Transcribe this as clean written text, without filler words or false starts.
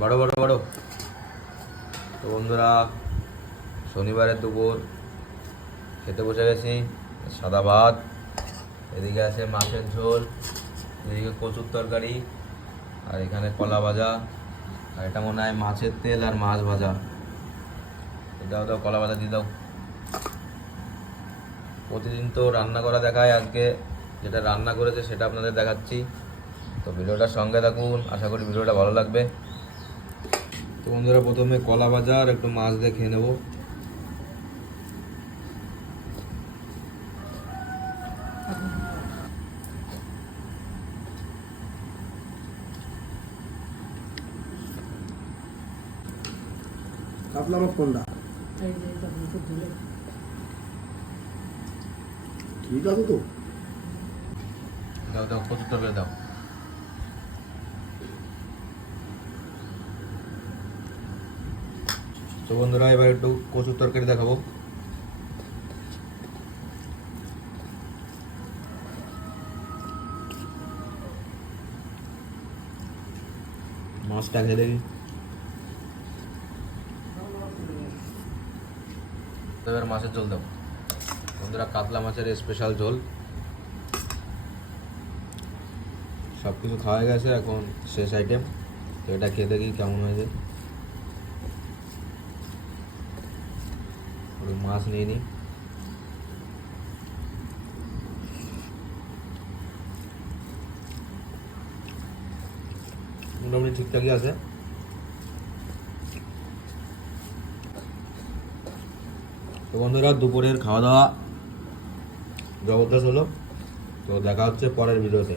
বড় বড় বড়। তো বন্ধুরা, শনিবারের দুপুর খেতে বসে গেছি। সাদা ভাত, এদিকে আছে মাছের ঝোল, এদিকে কচুর তরকারি, আর এখানে কলা ভাজা, আর এটা মনে হয় মাছের তেল আর মাছ ভাজা। দাও দাও, কলা ভাজা দিয়ে দাও। প্রতিদিন তো রান্না করা দেখায়, আজকে যেটা রান্না করেছে সেটা আপনাদের দেখাচ্ছি। তো ভিডিওটার সঙ্গে থাকুন, আশা করি ভিডিওটা ভালো লাগবে। তো বন্ধুরা, প্রথমে কলা ভাজা আর একটু মাছ দিয়ে খেয়ে নেবো। কাতলা মাছ কোনটা? ঠিক আছে তো। দাও দাও, কচুর তরকারি দাও। তো বন্ধুরা, এবার একটু কচুর তরকারি দেখাবো। মাছটা খেয়ে দেখি। এবার মাছের ঝোল দাও বন্ধুরা, কাতলা মাছের স্পেশাল ঝোল। সব কিছু খাওয়া গেছে, এখন শেষ আইটেম। তো এটা খেয়ে দেখি কেমন হয়েছে। মাছ নিয়ে নিই। মোটামুটি ঠিকঠাকই আছে। তো বন্ধুরা, দুপুরের খাওয়া দাওয়া জবরদস্ত হলো। তো দেখা হচ্ছে পরের ভিডিওতে।